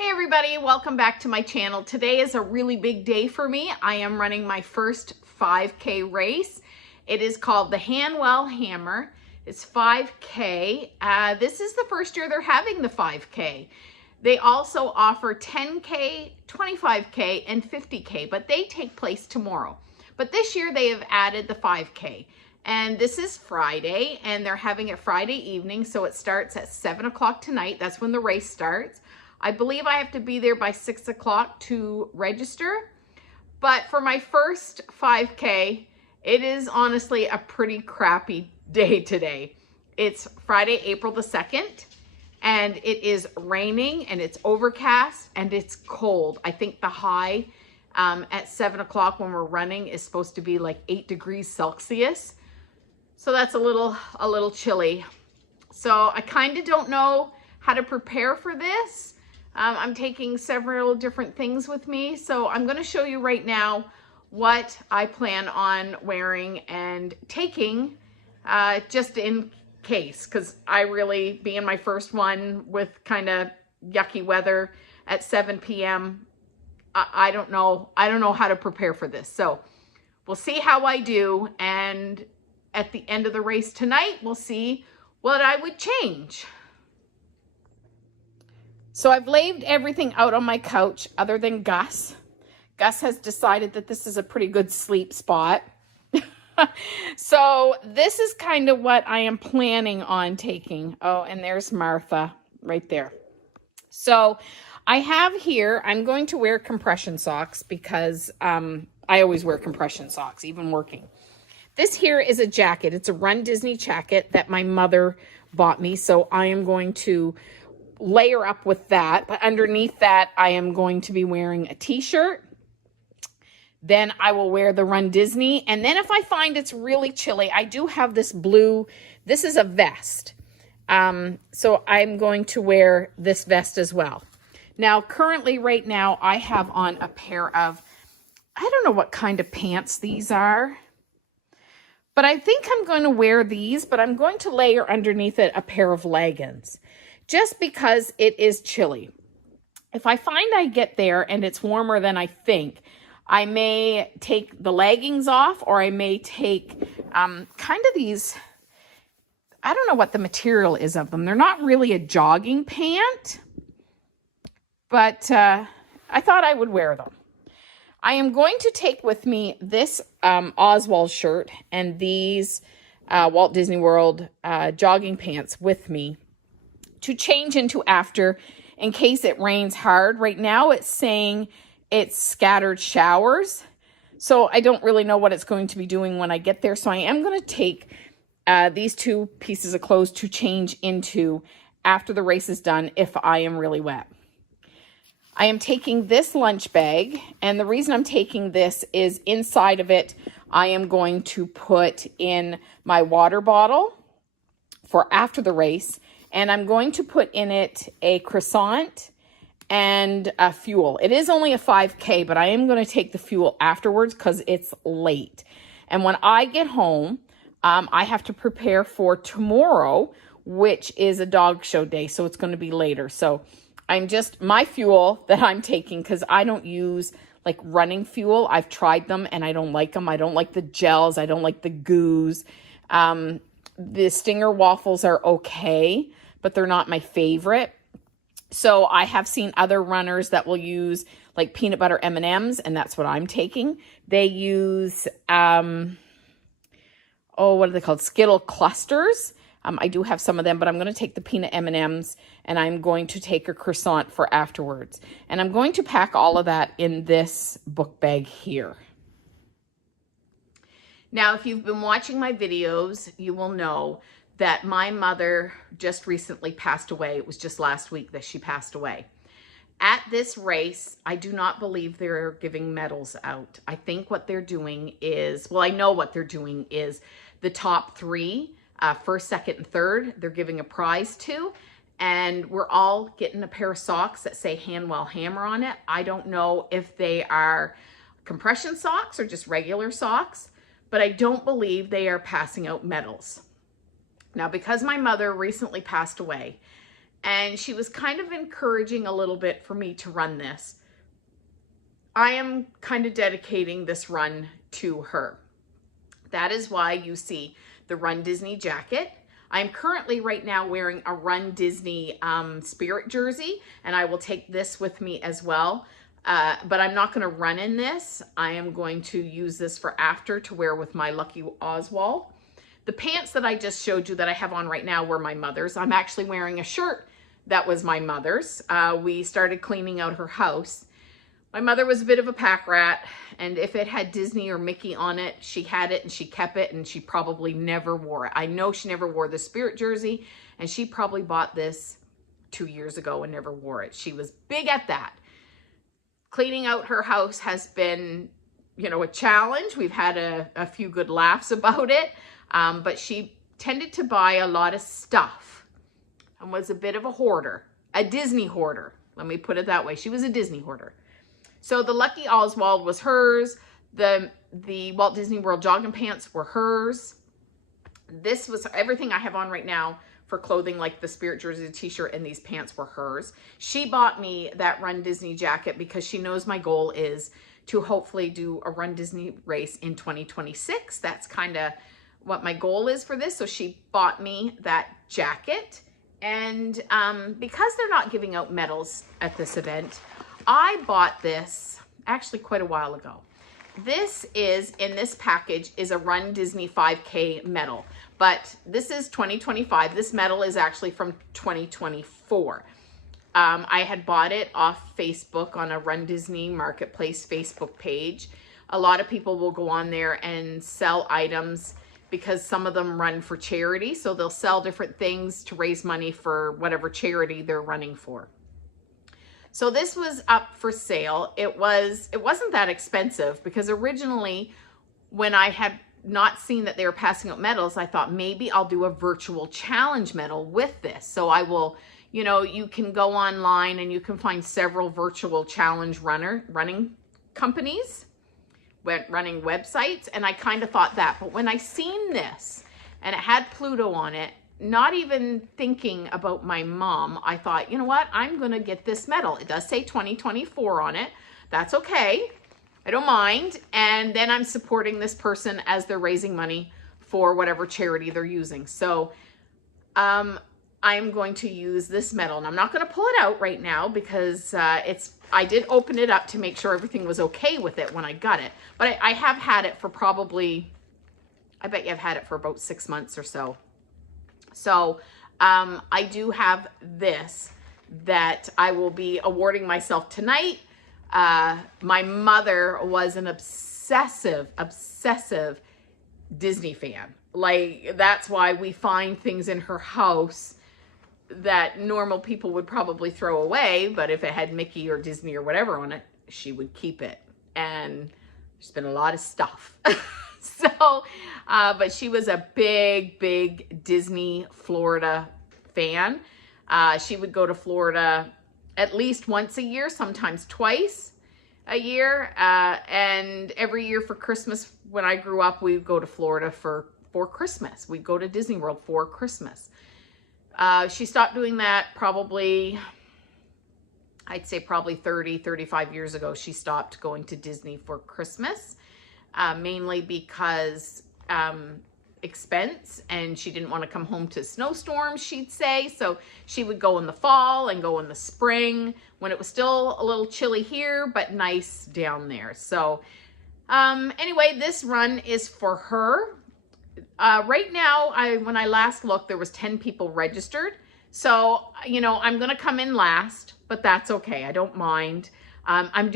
Hey everybody, welcome back to my channel. Today is a really big day for me. I am running my first 5K race. It is called the Hanwell Hammer. It's 5K. This is the first year they're having the 5K. They also offer 10K, 25K, and 50K, but they take place tomorrow. But this year they have added the 5K. And this is Friday, and they're having it Friday evening, so it starts at 7 o'clock tonight. That's when the race starts. I believe I have to be there by 6 o'clock to register. But for my first 5K, it is honestly a pretty crappy day today. It's Friday, April the 2nd, and it is raining, and it's overcast, and it's cold. I think the high at 7 o'clock when we're running is supposed to be like 8 degrees Celsius. So that's a little chilly. So I kind of don't know how to prepare for this. I'm taking several different things with me. So I'm going to show you right now what I plan on wearing and taking just in case, because I really, being my first one with kind of yucky weather at 7 p.m., I don't know how to prepare for this. So we'll see how I do, and at the end of the race tonight, we'll see what I would change. So I've laid everything out on my couch other than Gus. Gus has decided that this is a pretty good sleep spot. So this is kind of what I am planning on taking. Oh, and there's Martha right there. So I have here, I'm going to wear compression socks because I always wear compression socks, even working. This here is a jacket. It's a Run Disney jacket that my mother bought me. So I am going to layer up with that, but underneath that I am going to be wearing a t-shirt. Then I will wear the Run Disney, and then if I find it's really chilly, I do have this blue, this is a vest, so I'm going to wear this vest as well. Now currently right now I have on a pair of, I don't know what kind of pants these are, but I think I'm going to wear these, but I'm going to layer underneath it a pair of leggings, just because it is chilly. If I find I get there and it's warmer than I think, I may take the leggings off, or I may take kind of these, I don't know what the material is of them. They're not really a jogging pant, but I thought I would wear them. I am going to take with me this Oswald shirt and these Walt Disney World jogging pants with me to change into after in case it rains hard. Right now it's saying it's scattered showers, so I don't really know what it's going to be doing when I get there. So I am going to take these two pieces of clothes to change into after the race is done if I am really wet. I am taking this lunch bag, and the reason I'm taking this is inside of it I am going to put in my water bottle for after the race, and I'm going to put in it a croissant and a fuel. It is only a 5K, but I am going to take the fuel afterwards because it's late. And when I get home, I have to prepare for tomorrow, which is a dog show day, so it's going to be later. So I'm just, my fuel that I'm taking, because I don't use like running fuel. I've tried them and I don't like them. I don't like the gels. I don't like the goos. The Stinger waffles are okay, but they're not my favorite. So I have seen other runners that will use like peanut butter M&Ms, and that's what I'm taking. They use, what are they called? Skittle clusters. I do have some of them, but I'm going to take the peanut M&Ms, and I'm going to take a croissant for afterwards. And I'm going to pack all of that in this book bag here. Now, if you've been watching my videos, you will know that my mother just recently passed away. It was just last week that she passed away. At this race, I do not believe they're giving medals out. I think what they're doing is, well, I know what they're doing is the top three, first, second, and third, they're giving a prize to, and we're all getting a pair of socks that say Hanwell Hammer on it. I don't know if they are compression socks or just regular socks, but I don't believe they are passing out medals. Now, because my mother recently passed away, and she was kind of encouraging a little bit for me to run this. I am kind of dedicating this run to her. That is why you see the Run Disney jacket. I'm currently right now wearing a Run Disney Spirit jersey, and I will take this with me as well. But I'm not going to run in this. I am going to use this for after to wear with my Lucky Oswald. The pants that I just showed you that I have on right now were my mother's. I'm actually wearing a shirt that was my mother's. We started cleaning out her house. My mother was a bit of a pack rat, and if it had Disney or Mickey on it, she had it and she kept it, and she probably never wore it. I know she never wore the Spirit jersey, and she probably bought this 2 years ago and never wore it. She was big at that. Cleaning out her house has been, you know, a challenge. We've had a few good laughs about it, but she tended to buy a lot of stuff and was a bit of a hoarder, a Disney hoarder. Let me put it that way. She was a Disney hoarder. So the Lucky Oswald was hers. The Walt Disney World jogging pants were hers. This was everything I have on right now for clothing, like the Spirit jersey, the t-shirt, and these pants were hers. She bought me that Run Disney jacket because she knows my goal is to hopefully do a Run Disney race in 2026. That's kind of what my goal is for this. So she bought me that jacket. And because they're not giving out medals at this event, I bought this actually quite a while ago. This is, in this package, is a Run Disney 5K medal, but this is 2025. This medal is actually from 2024. I had bought it off Facebook on a Run Disney Marketplace Facebook page. A lot of people will go on there and sell items because some of them run for charity. So they'll sell different things to raise money for whatever charity they're running for. So this was up for sale. It wasn't that expensive because originally when I had not seen that they were passing out medals, I thought maybe I'll do a virtual challenge medal with this. So I will, you know, you can go online and you can find several virtual challenge running companies, running websites. And I kind of thought that, but when I seen this and it had Pluto on it, not even thinking about my mom, I thought, you know what, I'm going to get this medal. It does say 2024 on it. That's okay. I don't mind. And then I'm supporting this person as they're raising money for whatever charity they're using. So I'm going to use this medal. And I'm not going to pull it out right now because I did open it up to make sure everything was okay with it when I got it. But I have had it for probably, I bet you I've had it for about 6 months or so. So I do have this that I will be awarding myself tonight. My mother was an obsessive Disney fan. Like, that's why we find things in her house that normal people would probably throw away, but if it had Mickey or Disney or whatever on it, she would keep it. And there's been a lot of stuff. So, but she was a big Disney Florida fan. She would go to Florida at least once a year, sometimes twice a year. And every year for Christmas, when I grew up, we'd go to Florida for Christmas. We'd go to Disney World for Christmas. She stopped doing that probably, I'd say probably 30, 35 years ago. She stopped going to Disney for Christmas. Mainly because expense, and she didn't want to come home to snowstorms, she'd say. So she would go in the fall and go in the spring when it was still a little chilly here, but nice down there. So anyway, this run is for her. Right now, when I last looked, there was 10 people registered. So, you know, I'm going to come in last, but that's okay. I don't mind. I'm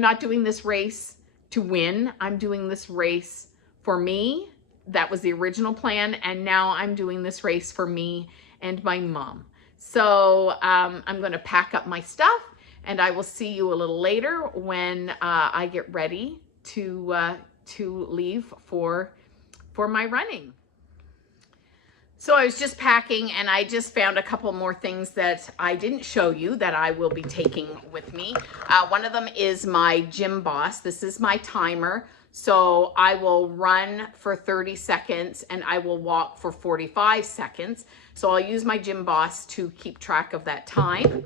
not doing this race to win. I'm doing this race for me. That was the original plan. And now I'm doing this race for me and my mom. So I'm going to pack up my stuff, and I will see you a little later when I get ready to leave for my running. So I was just packing, and I just found a couple more things that I didn't show you that I will be taking with me. One of them is my Gym Boss. This is my timer. So I will run for 30 seconds and I will walk for 45 seconds. So I'll use my Gym Boss to keep track of that time.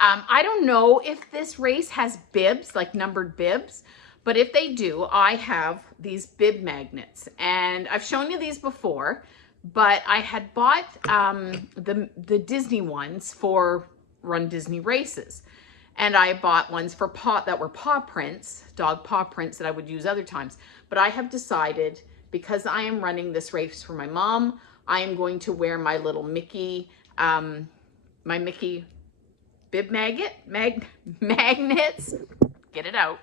I don't know if this race has bibs, like numbered bibs, but if they do, I have these bib magnets, and I've shown you these before, but I had bought the Disney ones for Run Disney races, and I bought ones for that were paw prints, dog paw prints that I would use other times. But I have decided, because I am running this race for my mom, I am going to wear my little Mickey, my Mickey bib magnets, get it out,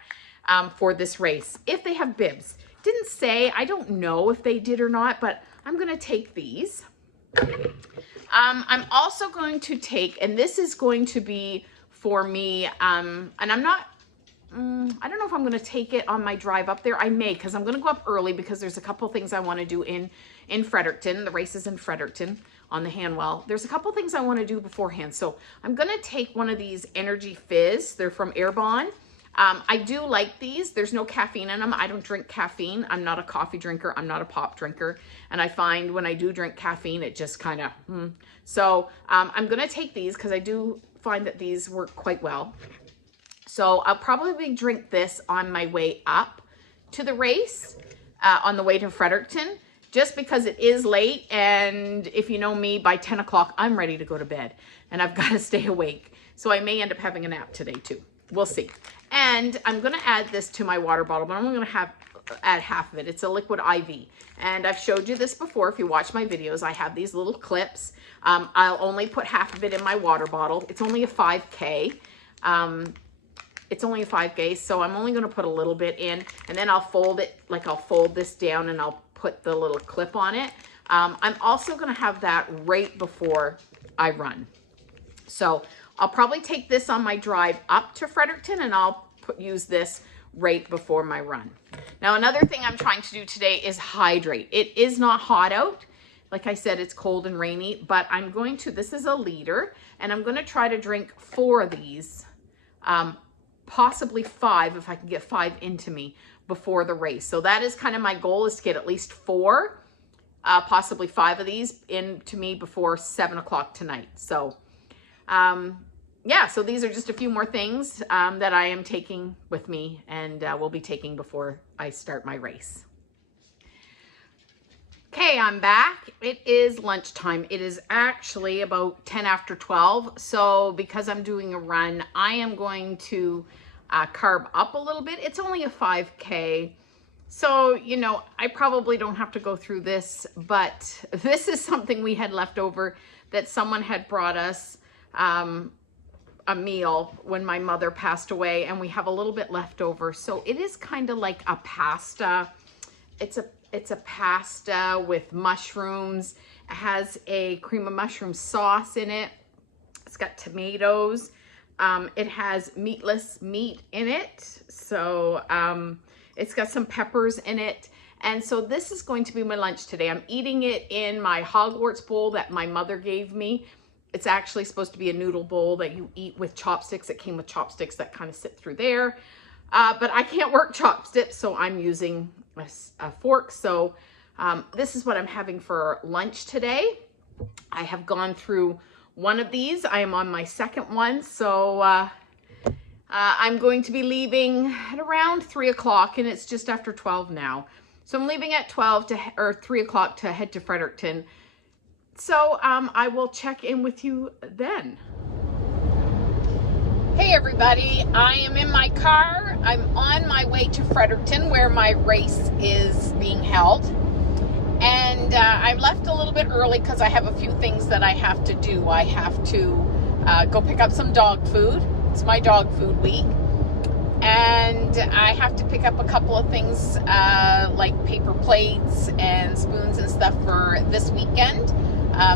for this race. If they have bibs. Didn't say, I don't know if they did or not, but I'm going to take these. I'm also going to take, and this is going to be for me, and I'm not, I don't know if I'm going to take it on my drive up there. I may, because I'm going to go up early because there's a couple things I want to do in Fredericton. The race is in Fredericton on the Hanwell. There's a couple things I want to do beforehand. So I'm going to take one of these Energy Fizz. They're from Airbon. I do like these. There's no caffeine in them. I don't drink caffeine. I'm not a coffee drinker. I'm not a pop drinker. And I find when I do drink caffeine, it just kind of, So I'm going to take these because I do find that these work quite well. So I'll probably drink this on my way up to the race, on the way to Fredericton, just because it is late. And if you know me, by 10 o'clock, I'm ready to go to bed and I've got to stay awake. So I may end up having a nap today too. We'll see. And I'm going to add this to my water bottle, but I'm only going to add half of it. It's a liquid IV. And I've showed you this before. If you watch my videos, I have these little clips. I'll only put half of it in my water bottle. It's only a 5K. It's only a 5K, so I'm only going to put a little bit in, and then I'll fold it, like I'll fold this down and I'll put the little clip on it. I'm also going to have that right before I run. So I'll probably take this on my drive up to Fredericton, and I'll use this right before my run. Now, another thing I'm trying to do today is hydrate. It is not hot out. Like I said, it's cold and rainy, but I'm going to, this is a liter, and I'm going to try to drink 4 of these, possibly 5 if I can get 5 into me before the race. So that is kind of my goal, is to get at least 4, possibly 5 of these into me before 7 o'clock tonight. So, yeah, so these are just a few more things that I am taking with me, and will be taking before I start my race. Okay, I'm back. It is lunchtime. It is actually about 10 after 12. So because I'm doing a run, I am going to carb up a little bit. It's only a 5K. So, you know, I probably don't have to go through this, but this is something we had left over that someone had brought us a meal when my mother passed away, and we have a little bit left over. So it is kind of like a pasta. It's a pasta with mushrooms. It has a cream of mushroom sauce in it. It's got tomatoes. It has meatless meat in it. So it's got some peppers in it. And so this is going to be my lunch today. I'm eating it in my Hogwarts bowl that my mother gave me. It's actually supposed to be a noodle bowl that you eat with chopsticks. It came with chopsticks that kind of sit through there. But I can't work chopsticks, so I'm using a fork. So this is what I'm having for lunch today. I have gone through one of these. I am on my second one. So I'm going to be leaving at around 3 o'clock, and it's just after 12 now. So I'm leaving at 3 o'clock to head to Fredericton. So I will check in with you then. Hey everybody, I am in my car. I'm on my way to Fredericton where my race is being held. And I left a little bit early because I have a few things that I have to do. I have to go pick up some dog food. It's my dog food week. And I have to pick up a couple of things like paper plates and spoons and stuff for this weekend.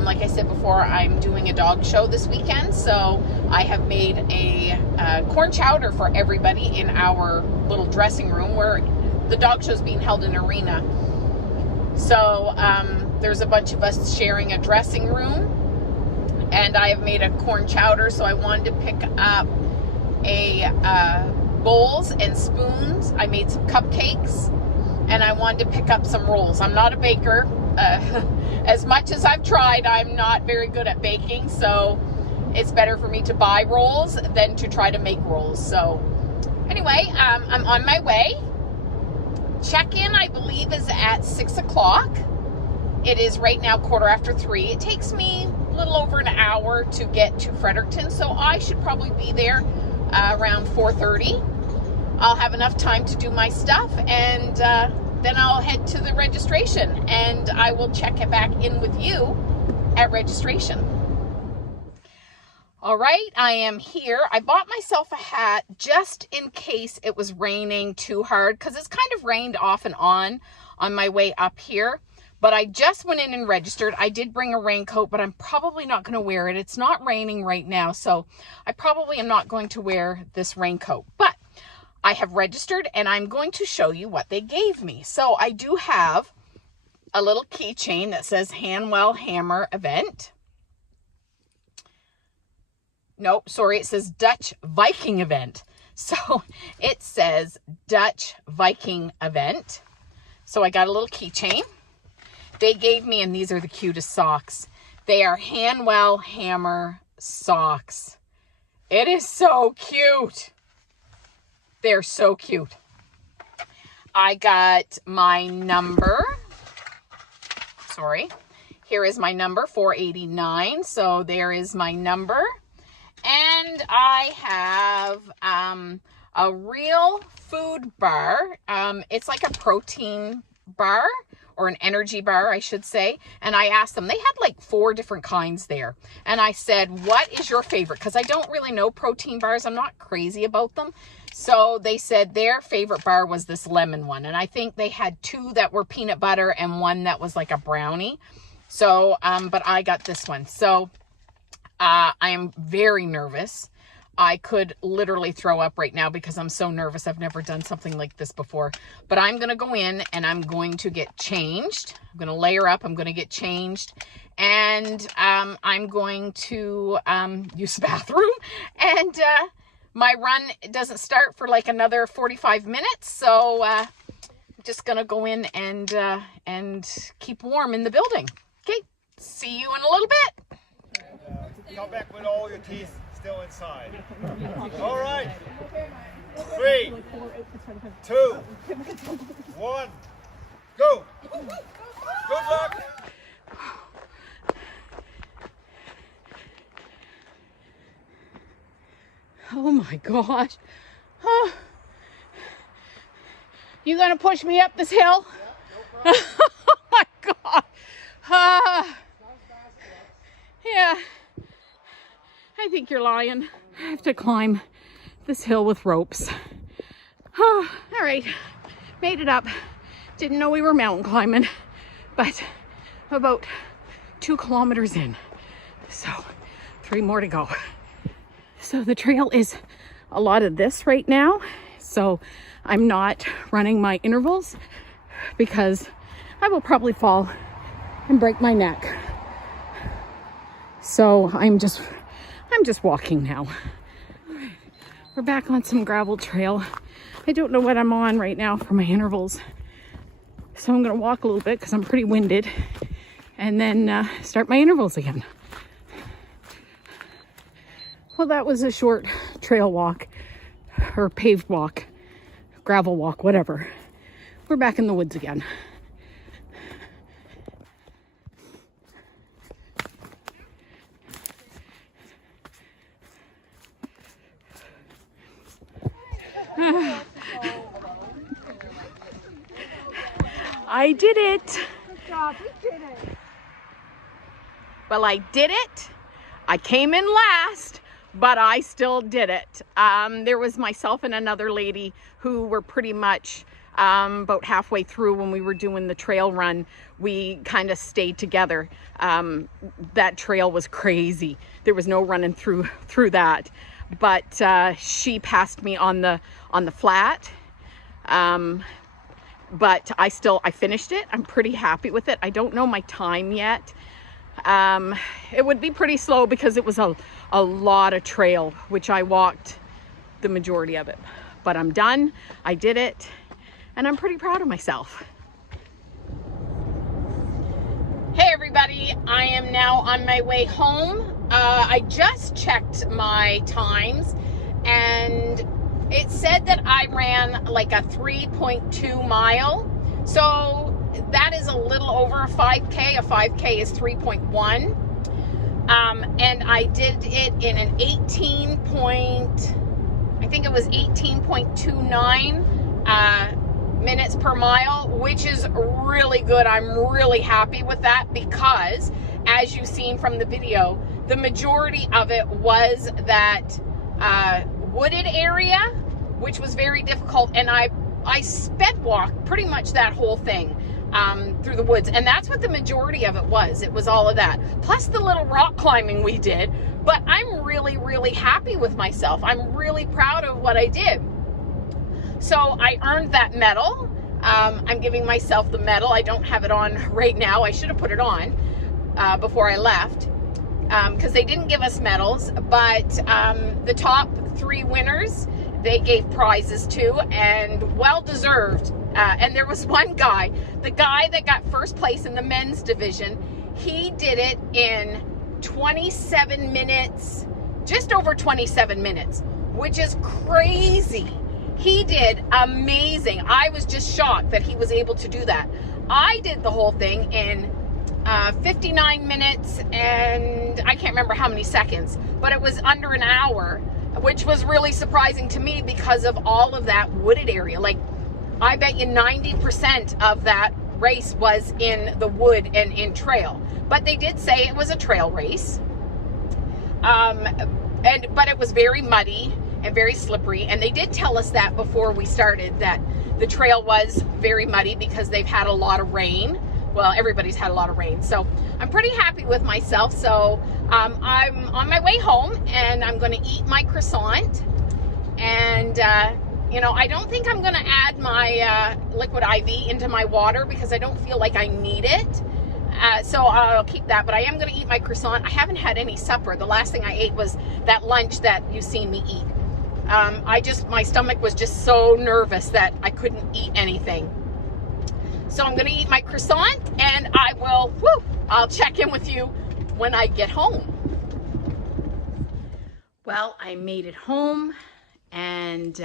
Like I said before, I'm doing a dog show this weekend, so I have made a corn chowder for everybody in our little dressing room where the dog show is being held in an arena. So there's a bunch of us sharing a dressing room, and I have made a corn chowder, so I wanted to pick up bowls and spoons. I made some cupcakes, and I wanted to pick up some rolls. I'm not a baker. as much as I've tried, I'm not very good at baking, so it's better for me to buy rolls than to try to make rolls. So anyway, I'm on my way. Check-in, I believe, is at 6 o'clock. It is right now 3:15. It takes me a little over an hour to get to Fredericton, so I should probably be there around 4:30. I'll have enough time to do my stuff, and then I'll head to the registration, and I will check it back in with you at registration. All right, I am here. I bought myself a hat just in case it was raining too hard, because it's kind of rained off and on my way up here. But I just went in and registered. I did bring a raincoat, but I'm probably not going to wear it. It's not raining right now, so I probably am not going to wear this raincoat. But I have registered, and I'm going to show you what they gave me. So I do have a little keychain that says Hanwell Hammer event. Nope, sorry, it says Dutch Viking event. So it says Dutch Viking event. So I got a little keychain. They gave me, and these are the cutest socks. They are Hanwell Hammer socks. It is so cute. They're so cute. I got my number. Sorry. Here is my number, 489. So there is my number. And I have a real food bar. It's like a protein bar, or an energy bar, I should say. And I asked them, they had like 4 different kinds there. And I said, what is your favorite? Because I don't really know protein bars. I'm not crazy about them. So they said their favorite bar was this lemon one. And I think they had 2 that were peanut butter and 1 that was like a brownie. So, but I got this one. So I am very nervous. I could literally throw up right now because I'm so nervous. I've never done something like this before. But I'm going to go in and I'm going to get changed. I'm going to layer up. I'm going to get changed. And I'm going to use the bathroom. And my run doesn't start for like another 45 minutes. So I'm just going to go in and keep warm in the building. Okay, see you in a little bit. Come back with all your teeth still inside. All right. 3, 2, 1, go. Good luck. Oh my gosh. Oh. You gonna push me up this hill? Yeah, no problem. Oh my God. Yeah. I think you're lying. I have to climb this hill with ropes. Oh, all right. Made it up. Didn't know we were mountain climbing, but about 2 kilometers in. So 3 more to go. So the trail is a lot of this right now. So I'm not running my intervals because I will probably fall and break my neck. So I'm just walking now. We're back on some gravel trail. I don't know what I'm on right now for my intervals. So I'm going to walk a little bit because I'm pretty winded and then start my intervals again. Well, that was a short trail walk or paved walk, gravel walk, whatever. We're back in the woods again. I did it. Good job, we did it. Well, I did it. I came in last, but I still did it. There was myself and another lady who were pretty much about halfway through when we were doing the trail run. We kind of stayed together. That trail was crazy. There was no running through that. But she passed me on the flat. But I finished it. I'm pretty happy with it. I don't know my time yet. It would be pretty slow because it was a lot of trail, which I walked the majority of it. But I'm done. I did it. And I'm pretty proud of myself. Hey everybody, I am now on my way home. I just checked my times and it said that I ran like a 3.2 mile. So that is a little over a 5K. A 5K is 3.1. And I did it in an 18.29 minutes per mile, which is really good. I'm really happy with that because, as you've seen from the video, the majority of it was that wooded area, which was very difficult, and I sped walked pretty much that whole thing through the woods, and that's what the majority of it was. It was all of that, plus the little rock climbing we did. But I'm really, really happy with myself. I'm really proud of what I did. So I earned that medal. I'm giving myself the medal. I don't have it on right now. I should have put it on before I left because they didn't give us medals, but the top 3 winners, they gave prizes to, and well deserved. And there was one guy, the guy that got first place in the men's division, he did it in 27 minutes, just over 27 minutes, which is crazy. He did amazing. I was just shocked that he was able to do that. I did the whole thing in 59 minutes and I can't remember how many seconds, but it was under an hour, which was really surprising to me because of all of that wooded area. Like, I bet you 90% of that race was in the wood and in trail. But they did say it was a trail race. But it was very muddy and very slippery, and they did tell us that before we started, that the trail was very muddy because they've had a lot of rain. Well, everybody's had a lot of rain, so I'm pretty happy with myself. So I'm on my way home and I'm going to eat my croissant, and you know, I don't think I'm going to add my liquid IV into my water because I don't feel like I need it. So I'll keep that, but I am going to eat my croissant. I haven't had any supper. The last thing I ate was that lunch that you've seen me eat. My stomach was just so nervous that I couldn't eat anything. So I'm going to eat my croissant, and I'll check in with you when I get home. Well, I made it home, and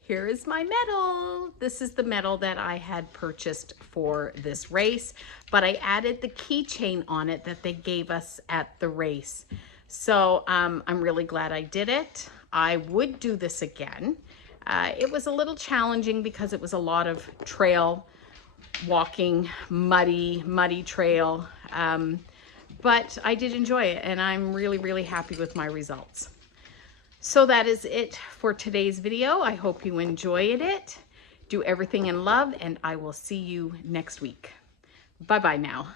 here is my medal. This is the medal that I had purchased for this race, but I added the keychain on it that they gave us at the race. So I'm really glad I did it. I would do this again. It was a little challenging because it was a lot of trail walking, muddy trail, but I did enjoy it, and I'm really, really happy with my results. So that is it for today's video. I hope you enjoyed it. Do everything in love, and I will see you next week. Bye-bye now.